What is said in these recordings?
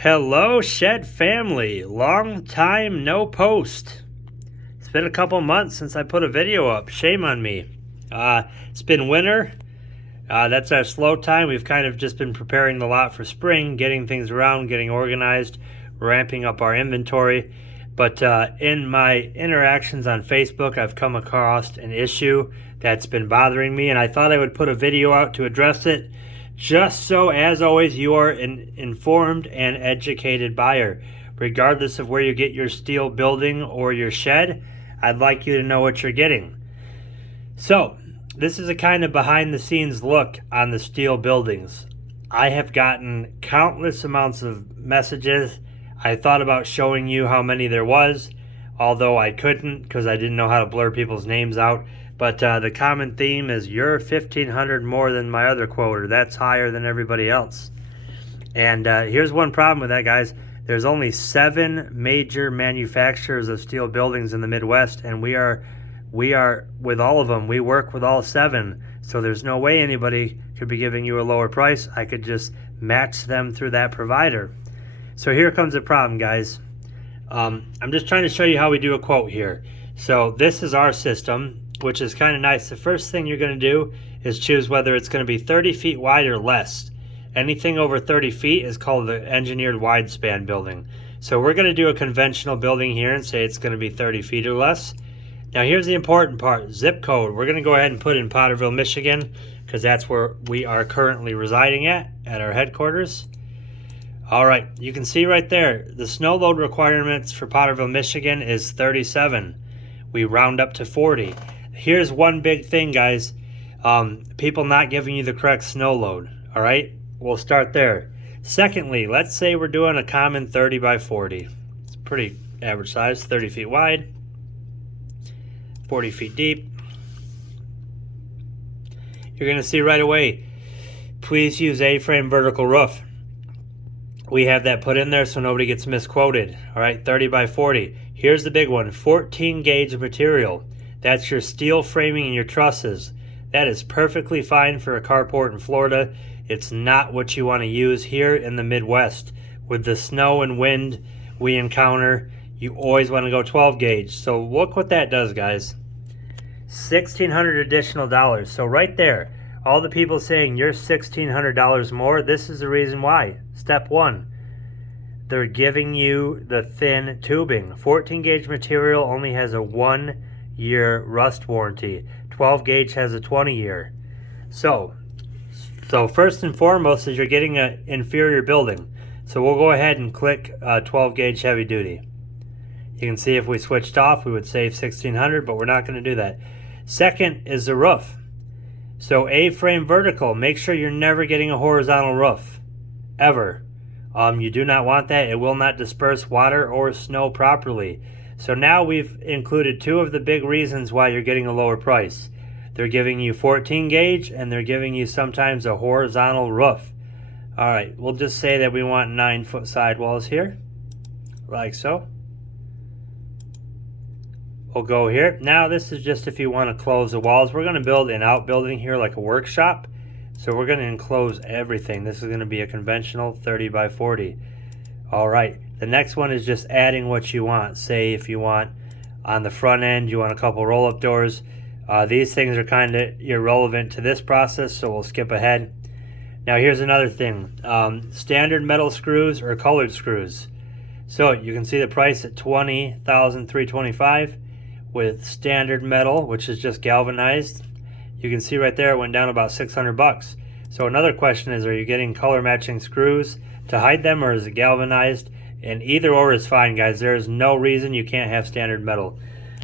Hello, Shed family. Long time no post. It's been a couple months since I put a video up. Shame on me. It's been winter. That's our slow time. We've kind of just been preparing the lot for spring, getting things around, getting organized, ramping up our inventory. But in my interactions on Facebook, I've come across an issue that's been bothering me, and I thought I would put a video out to address it. Just so, as always, you are an informed and educated buyer. Regardless of where you get your steel building or your shed, I'd like you to know what you're getting. So, this is a kind of behind-the-scenes look on the steel buildings. I have gotten countless amounts of messages. I thought about showing you how many there was, although I couldn't because I didn't know how to blur people's names out. But the common theme is you're 1,500 more than my other quoter. That's higher than everybody else. And here's one problem with that, guys. There's only 7 major manufacturers of steel buildings in the Midwest, and we are with all of them. We work with all 7, so there's no way anybody could be giving you a lower price. I could just match them through that provider. So here comes the problem, guys. I'm just trying to show you how we do a quote here. So this is our system, which is kind of nice. The first thing you're going to do is choose whether it's going to be 30 feet wide or less. Anything over 30 feet is called the engineered wide span building. So we're going to do a conventional building here and say it's going to be 30 feet or less. Now here's the important part, zip code. We're going to go ahead and put in Potterville, Michigan, because that's where we are currently residing at our headquarters. All right, you can see right there, the snow load requirements for Potterville, Michigan is 37. We round up to 40. Here's one big thing, guys. People not giving you the correct snow load. All right, we'll start there. Secondly, let's say we're doing a common 30 by 40. It's pretty average size, 30 feet wide, 40 feet deep. You're gonna see right away, please use A-frame vertical roof. We have that put in there so nobody gets misquoted. All right, 30 by 40. Here's the big one, 14 gauge material. That's your steel framing and your trusses. That is perfectly fine for a carport in Florida. It's not what you want to use here in the Midwest. With the snow and wind we encounter, you always want to go 12 gauge. So look what that does, guys. $1,600 additional dollars. So right there, all the people saying you're $1,600 more, this is the reason why. Step 1. They're giving you the thin tubing. 14 gauge material only has a 1-year rust warranty. 12 gauge has a 20-year. So first and foremost is you're getting an inferior building. So we'll go ahead and click 12 gauge heavy duty. You can see if we switched off, we would save $1,600, but we're not going to do that. Second is the roof. So A-frame vertical, make sure you're never getting a horizontal roof, ever. You do not want that. It will not disperse water or snow properly. So now we've included 2 of the big reasons why you're getting a lower price. They're giving you 14 gauge and they're giving you sometimes a horizontal roof. All right, we'll just say that we want 9-foot sidewalls here, like so. We'll go here. Now this is just if you want to close the walls. We're going to build an outbuilding here like a workshop. So we're going to enclose everything. This is going to be a conventional 30 by 40. All right. The next one is just adding what you want. Say if you want on the front end, you want a couple roll-up doors. These things are kind of irrelevant to this process, so we'll skip ahead. Now here's another thing. Standard metal screws or colored screws. So you can see the price at $20,325 with standard metal, which is just galvanized. You can see right there it went down about $600. So another question is, are you getting color matching screws to hide them, or is it galvanized? And either or is fine, guys. There is no reason you can't have standard metal.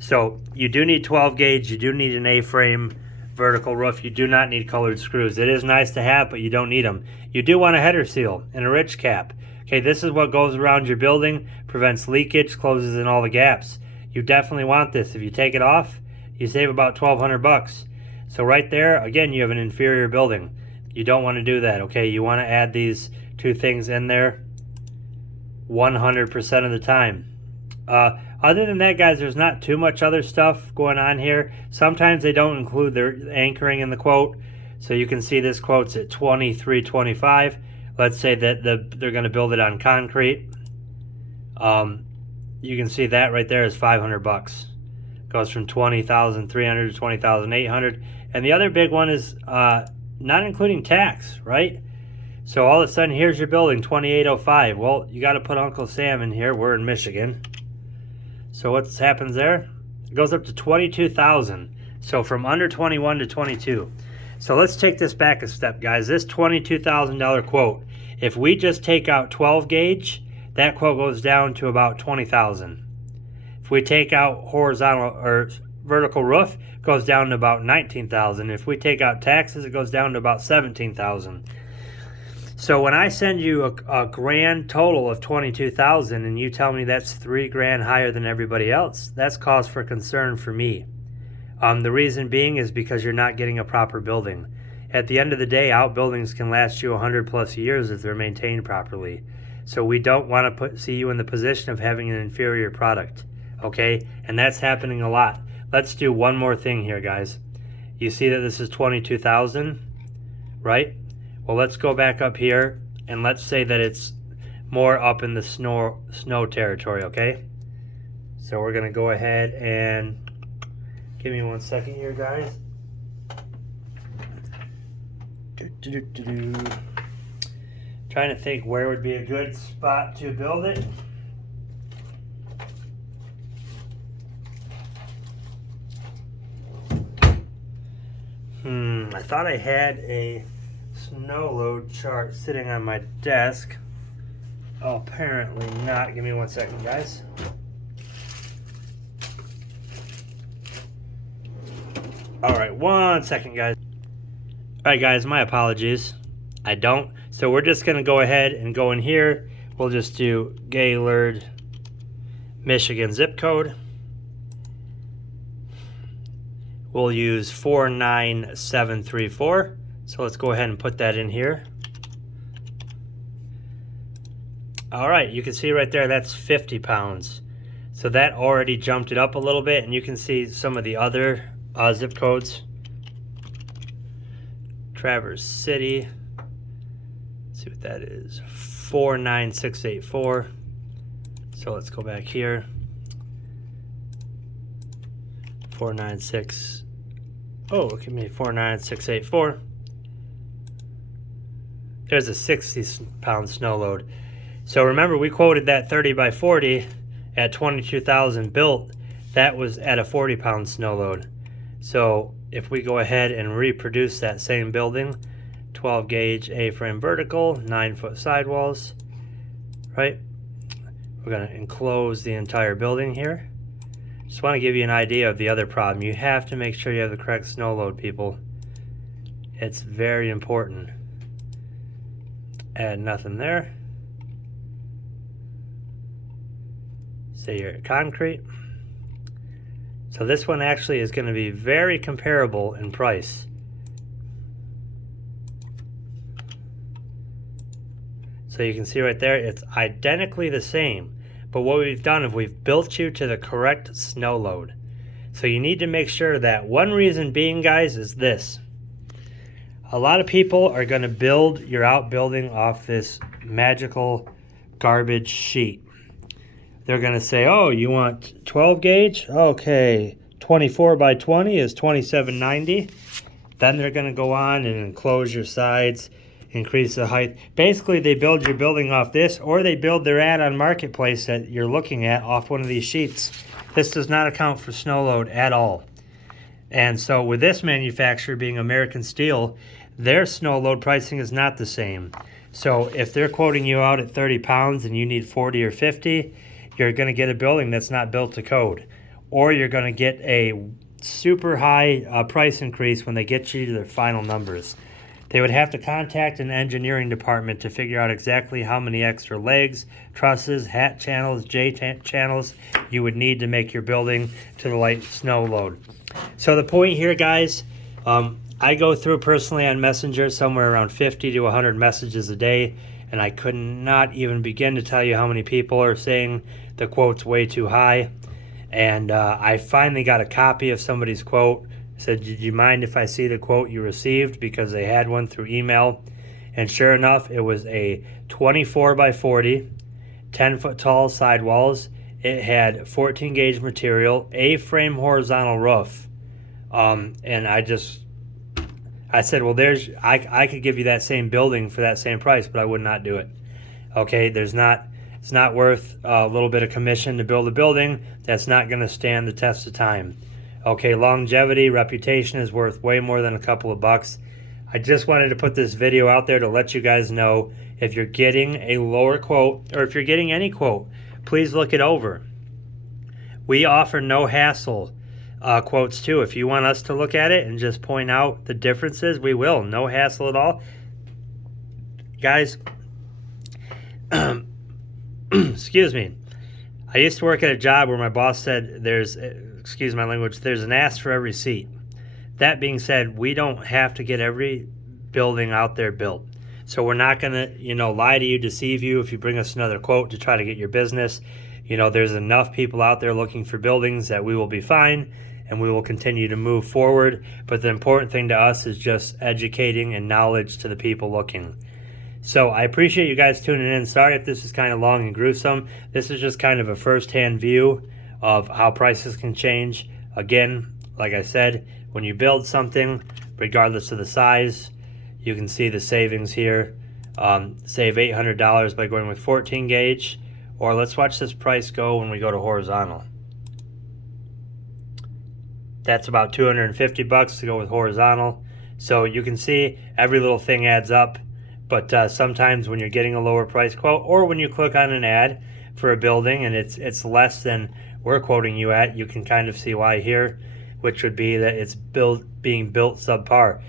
So you do need 12 gauge, you do need an A-frame vertical roof, you do not need colored screws. It is nice to have, but you don't need them. You do want a header seal and a rich cap. Okay, this is what goes around your building, prevents leakage, closes in all the gaps. You definitely want this. If you take it off, you save about $1,200. So right there, again, you have an inferior building. You don't want to do that, okay? You want to add these 2 things in there 100% of the time. Other than that, guys, there's not too much other stuff going on here. Sometimes they don't include their anchoring in the quote. So you can see this quote's at $23.25. let's say that they're going to build it on concrete. You can see that right there is $500. Goes from 20,300 to 20,800, and the other big one is not including tax, right? So all of a sudden, here's your building, 2805. Well, you got to put Uncle Sam in here. We're in Michigan. So what happens there? It goes up to 22,000. So from under 21 to 22. So let's take this back a step, guys. This $22,000 quote, if we just take out 12 gauge, that quote goes down to about 20,000. If we take out horizontal or vertical roof, it goes down to about 19,000. If we take out taxes, it goes down to about 17,000. So when I send you a grand total of 22,000 and you tell me that's $3,000 higher than everybody else, that's cause for concern for me. The reason being is because you're not getting a proper building. At the end of the day, outbuildings can last you 100 plus years if they're maintained properly. So we don't want to see you in the position of having an inferior product. Okay, and that's happening a lot. Let's do one more thing here, guys. You see that this is 22,000, right? Well, let's go back up here and let's say that it's more up in the snow territory, okay? So we're gonna go ahead and give me 1 second here, guys. Trying to think where would be a good spot to build it. I thought I had a snow load chart sitting on my desk. Oh, apparently not. Give me 1 second, guys. All right, 1 second, guys. All right, guys, my apologies. I don't. So we're just going to go ahead and go in here. We'll just do Gaylord, Michigan zip code. We'll use 49734. So let's go ahead and put that in here. All right, you can see right there, that's 50 pounds. So that already jumped it up a little bit, and you can see some of the other zip codes. Traverse City. Let's see what that is. 49684. So let's go back here. 496. Oh, look at me, 49684. There's a 60-pound snow load. So remember, we quoted that 30 by 40 at 22,000 built. That was at a 40-pound snow load. So if we go ahead and reproduce that same building, 12 gauge A-frame vertical, 9-foot sidewalls, right? We're going to enclose the entire building here. Just want to give you an idea of the other problem. You have to make sure you have the correct snow load, people. It's very important. Add nothing there. Say you're at concrete. So this one actually is going to be very comparable in price. So you can see right there, it's identically the same. But what we've done is we've built you to the correct snow load. So you need to make sure that one reason being, guys, is this. A lot of people are going to build your outbuilding off this magical garbage sheet. They're going to say, oh, you want 12 gauge? Okay, 24 by 20 is 2790. Then they're going to go on and enclose your sides, increase the height. Basically, they build your building off this, or they build their ad on Marketplace that you're looking at off one of these sheets. This does not account for snow load at all. And so with this manufacturer being American Steel, their snow load pricing is not the same. So if they're quoting you out at 30 pounds and you need 40 or 50, you're going to get a building that's not built to code. Or you're going to get a super high price increase when they get you to their final numbers. They would have to contact an engineering department to figure out exactly how many extra legs, trusses, hat channels, channels you would need to make your building to the light snow load. So the point here, guys, I go through personally on Messenger somewhere around 50 to 100 messages a day, and I could not even begin to tell you how many people are saying the quote's way too high. And I finally got a copy of somebody's quote. I said, did you mind if I see the quote you received? Because they had one through email. And sure enough, it was a 24 by 40, 10-foot tall sidewalls. It had 14 gauge material, A-frame horizontal roof. And I said, well, I could give you that same building for that same price, but I would not do it. Okay, it's not worth a little bit of commission to build a building that's not going to stand the test of time. Okay, longevity, reputation is worth way more than a couple of bucks. I just wanted to put this video out there to let you guys know, if you're getting a lower quote, or if you're getting any quote, please look it over. We offer no hassle quotes too. If you want us to look at it and just point out the differences, we will. No hassle at all. Guys, excuse me. I used to work at a job where my boss said excuse my language, there's an ass for every seat. That being said, we don't have to get every building out there built. So we're not going to, lie to you, deceive you if you bring us another quote to try to get your business. There's enough people out there looking for buildings that we will be fine, and we will continue to move forward. But the important thing to us is just educating and knowledge to the people looking. So I appreciate you guys tuning in. Sorry if this is kind of long and gruesome. This is just kind of a first-hand view of how prices can change. Again, like I said, when you build something, regardless of the size, you can see the savings here. Save $800 by going with 14 gauge. Or let's watch this price go when we go to horizontal. That's about $250 to go with horizontal. So you can see every little thing adds up. But sometimes when you're getting a lower price quote, or when you click on an ad for a building and it's less than we're quoting you at, you can kind of see why here, which would be that it's being built subpar.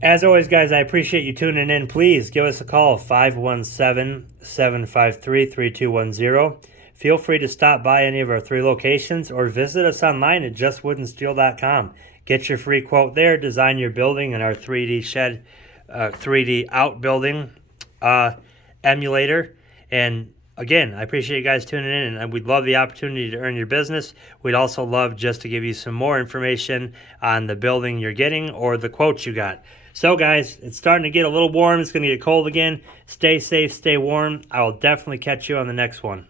As always, guys, I appreciate you tuning in. Please give us a call, 517-753-3210. Feel free to stop by any of our 3 locations or visit us online at justwoodandsteel.com. Get your free quote there, design your building in our 3D shed, 3D outbuilding emulator. And again, I appreciate you guys tuning in, and we'd love the opportunity to earn your business. We'd also love just to give you some more information on the building you're getting or the quotes you got. So guys, it's starting to get a little warm. It's going to get cold again. Stay safe, stay warm. I will definitely catch you on the next one.